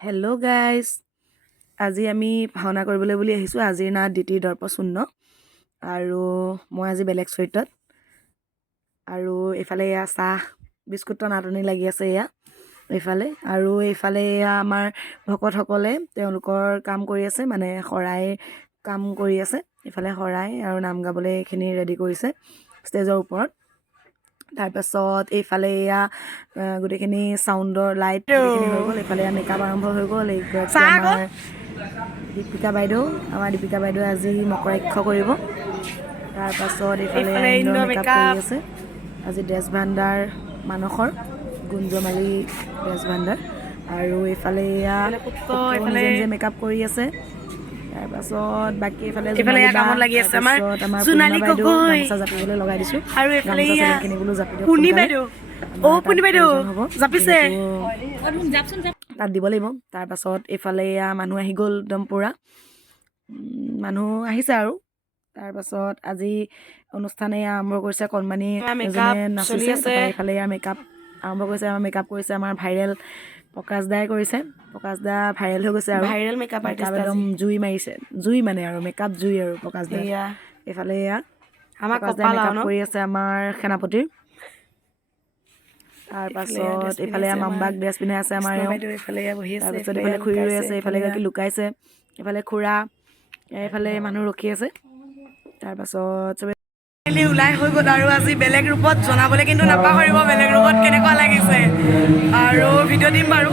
Hello' guys, আজি আমি ভাওনা কৰিবলৈ বুলি আহিছোঁ। আজিৰ নাট দ্বিতীয় দৰ্পশূন্য আৰু মই আজি বেলেগ চৰিত্ৰত। আৰু এইফালে এয়া চাহ বিস্কুটৰ নাটনি লাগি আছে এয়া এইফালে। আৰু এইফালে এয়া আমাৰ ভকতসকলে তেওঁলোকৰ কাম কৰি আছে, মানে শৰাই কাম কৰি আছে। এইফালে শৰাই আৰু নাম গাবলৈ এইখিনি ৰেডি কৰিছে ষ্টেজৰ ওপৰত। তাৰপাছত এইফালে এয়া গোটেইখিনি চাউণ্ডৰ লাইট গোটেইখিনি হৈ গ'ল। এইফালে মেকআপ আৰম্ভ হৈ গ'ল। এইগৰাকী আমাৰ দীপিকা বাইদেউ, আজি মকৰাক্ষ কৰিব। তাৰপাছত এইফালে ইন্দ্ৰ মেকআপ কৰি আছে। আজি ড্ৰেছ ভাণ্ডাৰ মানসৰ গুঞ্জমালী ড্ৰেছ ভাণ্ডাৰ। আৰু এইফালে এয়া নিজে নিজে মেকআপ কৰি আছে। তাৰপাছত বাকী এইফালে জোনালী বা, তাৰপিছত আমাৰ পূৰ্ণিমা বাইদেউ গামোচা জাপিবলৈ লগাই দিছোঁ। গামোচা চেলেংখিনি বোলো জাপি দিয়ক সোনকালে, তাত দিব লাগিব। তাৰপাছত এইফালে এয়া মানুহ আহি গ'ল, একদম পূৰা মানুহ আহিছে আৰু। তাৰপাছত আজি অনুষ্ঠান এয়া আৰম্ভ কৰিছে। কণমানি এজনে নাচিছে। এইফালে এয়া মেকআপ আৰম্ভ কৰিছে। আমাৰ মেকআপ কৰিছে আমাৰ ভাইৰেল প্ৰকাশ দাই কৰিছে। প্ৰকাশ দা ভাইৰেল হৈ গৈছে আৰু ভাইৰেল মেকআপ একদম জুই মাৰিছে, জুই মানে আৰু মেকআপ জুই আৰু প্ৰকাশ দা। এইফালে এয়া প্ৰকাশ দাই মেকআপ কৰি আছে আমাৰ সেনাপতিৰ। তাৰপাছত এইফালে মাম্বাক ড্ৰেছ পিন্ধাই আছে আমাৰ এওঁ। তাৰপিছত এইফালে খুৰী ৰৈ আছে, এইফালে এগৰাকী লুকাইছে, এইফালে খুৰা, এইফালে মানুহ ৰখি আছে। তাৰপাছত চবে ওলাই হৈ গ'ল আৰু আজি বেলেগ ৰূপত জনাবলৈ কিন্তু নাপাহৰিব বেলেগ ৰূপত কেনেকুৱা লাগিছে, আৰু ভিডিঅ' দিম বাৰু।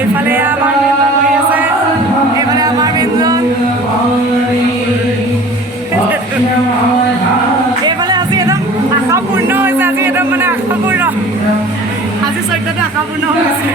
এইফালে আমাৰ কৰি আছে, এইফালে আমাৰ ব্যঞ্জন, এইফালে আজি একদম আশাপূৰ্ণ হৈছে। আজি একদম মানে আশাপূৰ্ণ, আজি চৰিত্ৰটো আশাপূৰ্ণ হৈছে।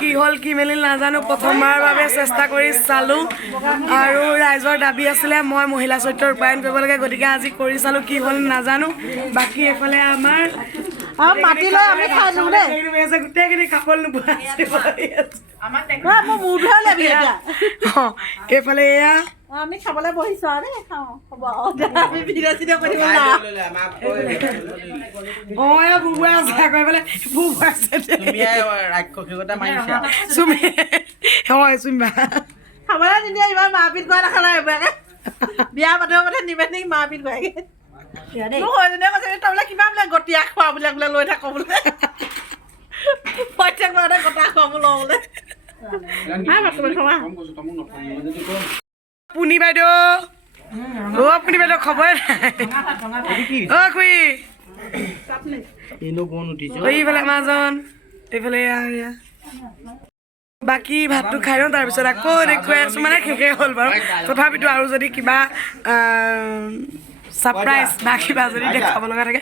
কি হ'ল কি মেলি নাজানো প্ৰথমবাৰৰ বাবে চেষ্টা কৰি চালোঁ আৰু ৰাইজৰ দাবী আছিলে মই মহিলা চৰিত্ৰ ৰূপায়ণ কৰিব লাগে গতিকে আজি কৰি চালোঁ কি হ'ল নাজানো বাকী এফালে আমাৰ মাতিলৈ আমি খাই দিওঁ দেই গোটেইখিনি খাবলৈ নোপোৱা এইফালে এয়া আমি খাবলৈ বহিছো আৰু দেই খাওঁ হ'ব আমি ভিডিঅ' চিডিঅ' কৰিব বুবুৱাই আছে কৰিবলৈ বুবুৱাই খাবলৈ নিদিয়ে ইমান মাৰপিট কৰা দেখা নাই এইবাৰে বিয়া পাতিব পাতে নিবেন মাৰপিট কৰেগে মোক সৰুজনীয়ে কৈছে তই কিমান বোলে গতিয়া খোৱা বোলে বোলে লৈ থাকো বোলে প্ৰত্যেকবাৰতে গতা খুৱাব লওঁ বোলে পুনি বাইদেউ পুনি বাইদেউ খবৰে নাই খুৰী এইফালে মাজন এইফালে বাকী ভাতটো খাই লওঁ তাৰপিছত আকৌ দেখুৱাই আছোঁ মানে শেষেই হ'ল বাৰু তথাপিতো আৰু যদি কিবা ছাৰপ্ৰাইজ বা কিবা যদি দেখাব লগা থাকে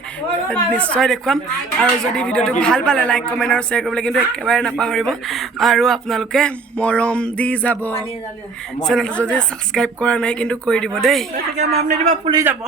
নিশ্চয় দেখুৱাম আৰু যদি ভিডিঅ'টো ভাল পালে লাইক কমেণ্ট আৰু শ্বেয়াৰ কৰিবলৈ কিন্তু একেবাৰে নাপাহৰিব আৰু আপোনালোকে মৰম দি যাব চেনেলটো যদি ছাবস্ক্ৰাইব কৰা নাই কিন্তু কৰি দিব দেই ফুলি যাব